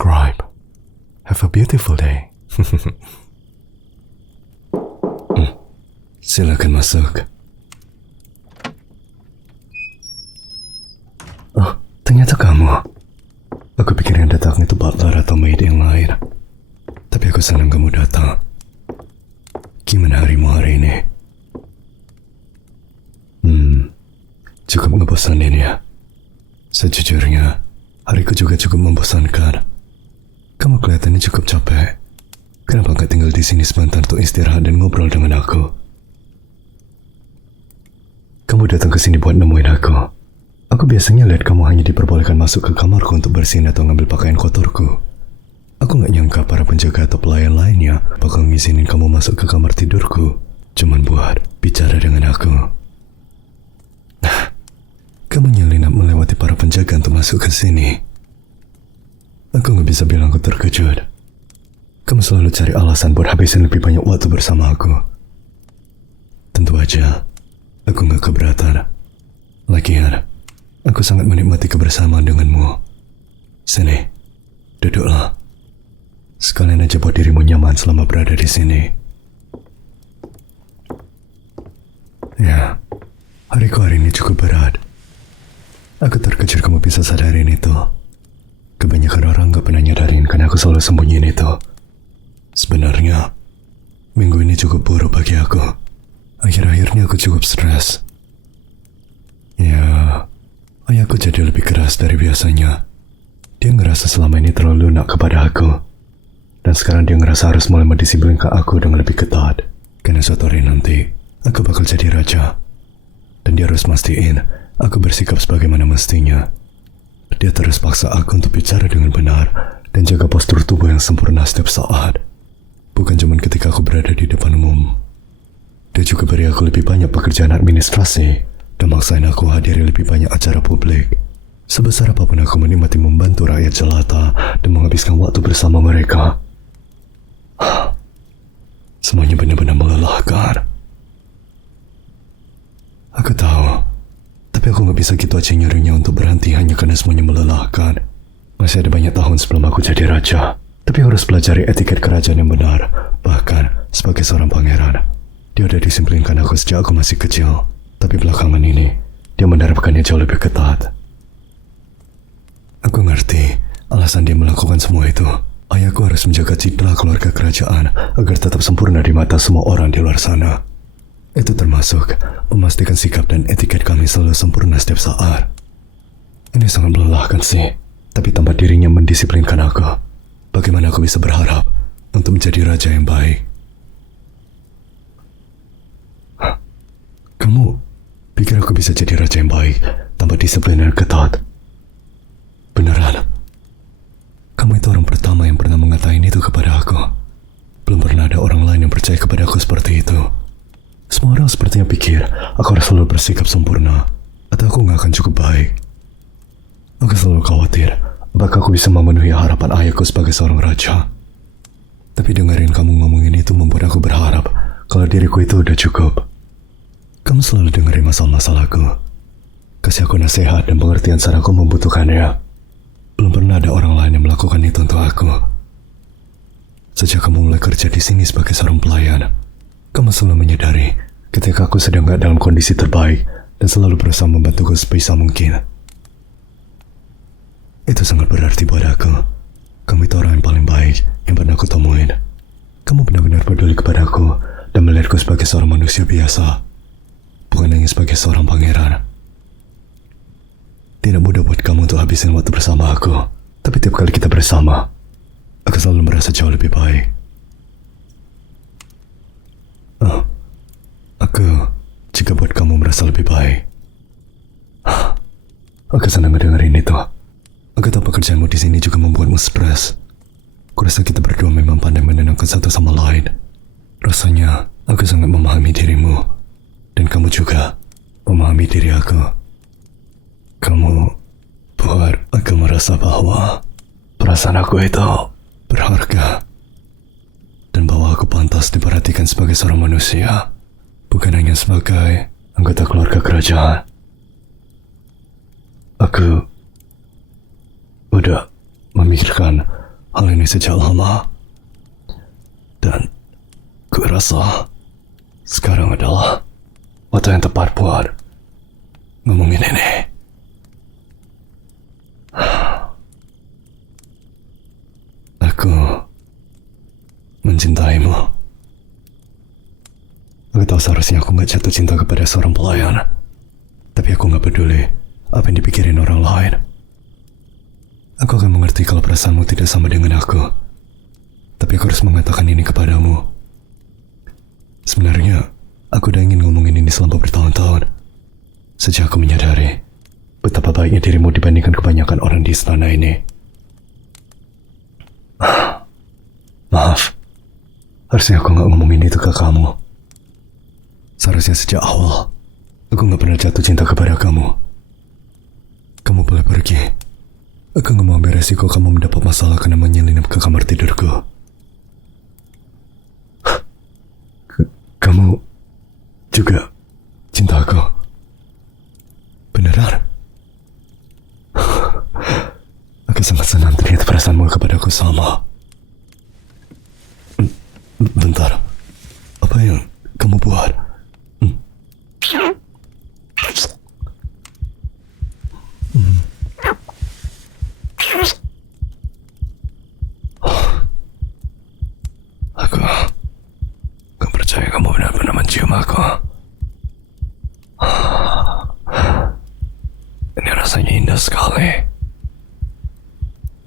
subscribe. Have a beautiful day. Silakan masuk. Oh, ternyata kamu. Aku pikir yang datang itu butler atau maid yang lain. Tapi aku senang kamu datang. Gimana harimu hari ini? Cukup ngebosanin ya. Sejujurnya, hariku juga cukup membosankan. Kamu kelihatannya cukup capek. Kenapa gak tinggal di sini sebentar untuk istirahat dan ngobrol dengan aku? Kamu datang ke sini buat nemuin aku. Aku biasanya lihat kamu hanya diperbolehkan masuk ke kamarku untuk bersihin atau ngambil pakaian kotorku. Aku gak nyangka para penjaga atau pelayan lainnya bakal ngizinin kamu masuk ke kamar tidurku cuman buat bicara dengan aku. Kamu nyelinap melewati para penjaga untuk masuk ke sini. Aku gak bisa bilang aku terkejut. Kamu selalu cari alasan buat habisin lebih banyak waktu bersama aku. Tentu aja, aku gak keberatan. Lagian, aku sangat menikmati kebersamaan denganmu. Sini, duduklah. Sekalian aja buat dirimu nyaman selama berada di sini. Ya, hariku hari ini cukup berat. Aku terkejut kamu bisa sadarin itu. Kebanyakan orang gak pernah nyadarin karena aku selalu sembunyiin itu. Sebenarnya, minggu ini cukup buruk bagi aku. Akhir-akhirnya aku cukup stres. Ya, ayahku jadi lebih keras dari biasanya. Dia ngerasa selama ini terlalu lunak kepada aku. Dan sekarang dia ngerasa harus mulai mendisiplinkan aku dengan lebih ketat. Karena suatu hari nanti, aku bakal jadi raja. Dan dia harus mastiin aku bersikap sebagaimana mestinya. Dia terus paksa aku untuk bicara dengan benar dan jaga postur tubuh yang sempurna setiap saat. Bukan cuma ketika aku berada di depan umum. Dia juga beri aku lebih banyak pekerjaan administrasi dan maksain aku hadiri lebih banyak acara publik. Sebesar apapun aku menikmati membantu rakyat jelata dan menghabiskan waktu bersama mereka. Semuanya benar-benar melelahkan. Aku tahu, tapi aku gak bisa gitu aja nyuruhnya untuk berhenti hanya karena semuanya melelahkan. Masih ada banyak tahun sebelum aku jadi raja, tapi harus pelajari etiket kerajaan yang benar. Bahkan sebagai seorang pangeran, dia udah disiplinkan aku sejak aku masih kecil. Tapi belakangan ini, dia menerapkannya jauh lebih ketat. Aku ngerti alasan dia melakukan semua itu. Ayahku harus menjaga citra keluarga kerajaan agar tetap sempurna di mata semua orang di luar sana. Itu termasuk memastikan sikap dan etiket kami selalu sempurna setiap saat. Ini sangat melelahkan sih, tapi tanpa dirinya mendisiplinkan aku, bagaimana aku bisa berharap untuk menjadi raja yang baik? Kamu pikir aku bisa jadi raja yang baik tanpa disiplin dan ketat? Beneran? Kamu itu orang pertama yang pernah mengatakan itu kepada aku. Belum pernah ada orang lain yang percaya kepada aku seperti itu. Semua orang sepertinya pikir aku harus selalu bersikap sempurna atau aku gak akan cukup baik. Aku selalu khawatir apakah aku bisa memenuhi harapan ayahku sebagai seorang raja. Tapi dengerin kamu ngomongin itu membuat aku berharap kalau diriku itu udah cukup. Kamu selalu dengerin masalah-masalahku. Kasih aku nasihat dan pengertian saat aku membutuhkannya. Belum pernah ada orang lain yang melakukan itu untuk aku. Sejak kamu mulai kerja di sini sebagai seorang pelayan, kamu selalu menyadari ketika aku sedang gak dalam kondisi terbaik dan selalu berusaha membantuku sebisa mungkin. Itu sangat berarti buat aku. Kamu itu orang yang paling baik yang pernah aku temuin. Kamu benar-benar peduli kepadaku dan melihatku sebagai seorang manusia biasa, bukan hanya sebagai seorang pangeran. Tidak mudah buat kamu untuk habisin waktu bersama aku, tapi tiap kali kita bersama, aku selalu merasa jauh lebih baik. Aku juga buat kamu merasa lebih baik. Aku senang ngedengerin itu. Aku tahu pekerjaanmu di sini juga membuatmu stres. Kurasa kita berdua memang pandai menenangkan satu sama lain. Rasanya aku sangat memahami dirimu, dan kamu juga memahami diri aku. Kamu buat aku merasa bahwa perasaan aku itu berharga dan bahwa aku pantas diperhatikan sebagai seorang manusia, bukan hanya sebagai anggota keluarga kerajaan. Aku udah memikirkan hal ini sejak lama. Dan gue rasa sekarang adalah waktu yang tepat buat ngomongin ini. Aku mencintaimu. Aku tahu seharusnya aku gak jatuh cinta kepada seorang pelayan. Tapi aku gak peduli apa yang dipikirin orang lain. Aku akan mengerti kalau perasaanmu tidak sama dengan aku. Tapi aku harus mengatakan ini kepadamu. Sebenarnya, aku udah ingin ngomongin ini selama bertahun-tahun. Sejak aku menyadari betapa baiknya dirimu dibandingkan kebanyakan orang di istana ini. Maaf, harusnya aku gak ngomongin itu ke kamu. Seharusnya sejak awal, aku gak pernah jatuh cinta kepada kamu. Kamu boleh pergi. Aku gak mau ambil resiko kamu mendapat masalah karena menyelinap ke kamar tidurku. Kamu juga cinta aku? Beneran? Aku sangat senang ternyata perasaanmu kepadaku sama. Bentar, apa yang kamu buat? Aku gak percaya kamu benar-benar mencium aku. Ini rasanya indah sekali.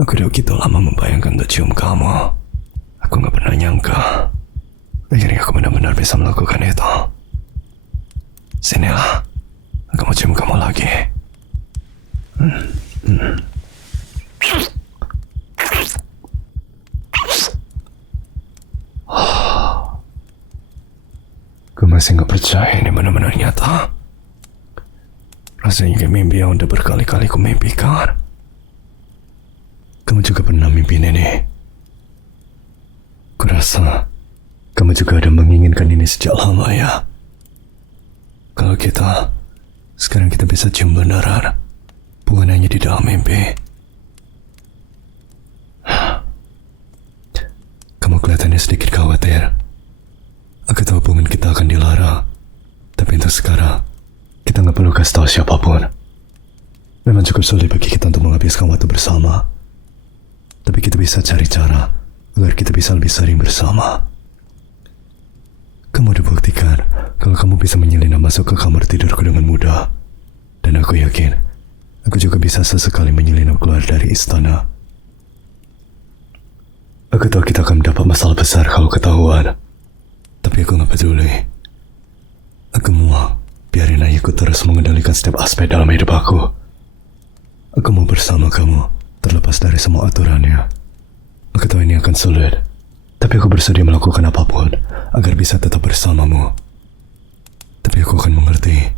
Aku udah begitu lama membayangkan untuk cium kamu. Aku gak pernah nyangka akhirnya aku benar-benar bisa melakukan itu. Sinilah, aku mau cium kamu lagi. Gue masih gak percaya ini benar-benar nyata. Rasanya kayak mimpi yang udah berkali-kali ku mimpikan. Kamu juga pernah mimpi ini. Kurasa kamu juga ada menginginkan ini sejak lama ya. Kalau sekarang kita bisa cium beneran, bukan hanya di dalam mimpi. Kamu kelihatannya sedikit khawatir. Aku tahu hubungan kita akan dilarang, tapi untuk sekarang, kita gak perlu kasih tahu siapapun. Memang cukup sulit bagi kita untuk menghabiskan waktu bersama. Tapi kita bisa cari cara agar kita bisa lebih sering bersama. Kamu udah buktikan kalau kamu bisa menyelinap masuk ke kamar tidurku dengan mudah. Dan aku yakin, aku juga bisa sesekali menyelinap keluar dari istana. Aku tahu kita akan mendapat masalah besar kalau ketahuan. Tapi aku gak peduli. Aku mau biarin ayahku terus mengendalikan setiap aspek dalam hidup aku. Aku mau bersama kamu, terlepas dari semua aturannya. Aku tahu ini akan sulit, tapi aku bersedia melakukan apapun agar bisa tetap bersamamu. Tapi aku akan mengerti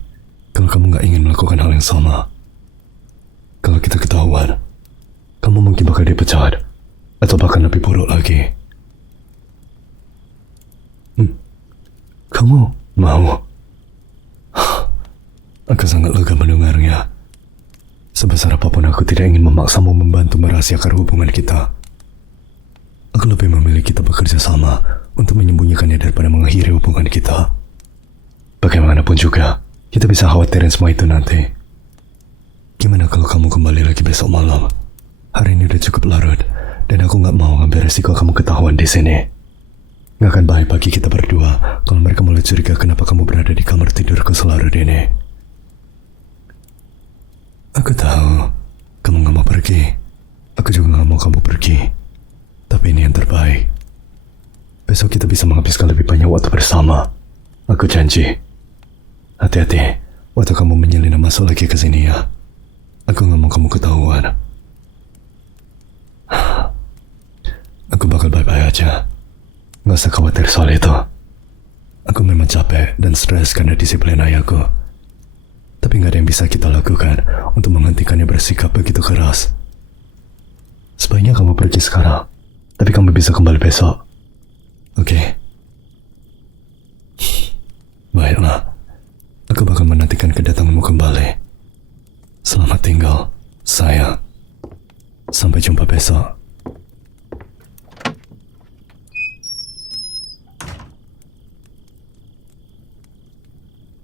kalau kamu gak ingin melakukan hal yang sama. Kalau kita ketahuan, kamu mungkin bakal dipecat, atau bahkan lebih buruk lagi. Kamu mau? Aku sangat lega mendengarnya. Sebesar apapun aku tidak ingin memaksamu membantu merahasiakan hubungan kita. Aku lebih memilih kita bekerja sama untuk menyembunyikannya daripada mengakhiri hubungan kita. Bagaimanapun juga, kita bisa khawatirin semua itu nanti. Gimana kalau kamu kembali lagi besok malam? Hari ini udah cukup larut, dan aku gak mau ngambil resiko kamu ketahuan di sini. Gak akan baik bagi kita berdua kalau mereka mulai curiga kenapa kamu berada di kamar tidurku selarut ini. Aku tahu kamu gak mau pergi. Aku juga gak mau kamu pergi. Tapi ini yang terbaik. Besok kita bisa menghabiskan lebih banyak waktu bersama. Aku janji. Hati-hati waktu kamu menyelinap masuk lagi ke sini ya. Aku gak mau kamu ketahuan. Aku bakal baik-baik aja. Gak usah khawatir soal itu. Aku memang capek dan stres karena disiplin ayahku. Tapi gak ada yang bisa kita lakukan untuk menghentikannya bersikap begitu keras. Sebaiknya kamu pergi sekarang, tapi kamu bisa kembali besok. Oke? Baiklah. Aku bakal menantikan kedatanganmu kembali. Selamat tinggal, sayang. Sampai jumpa besok.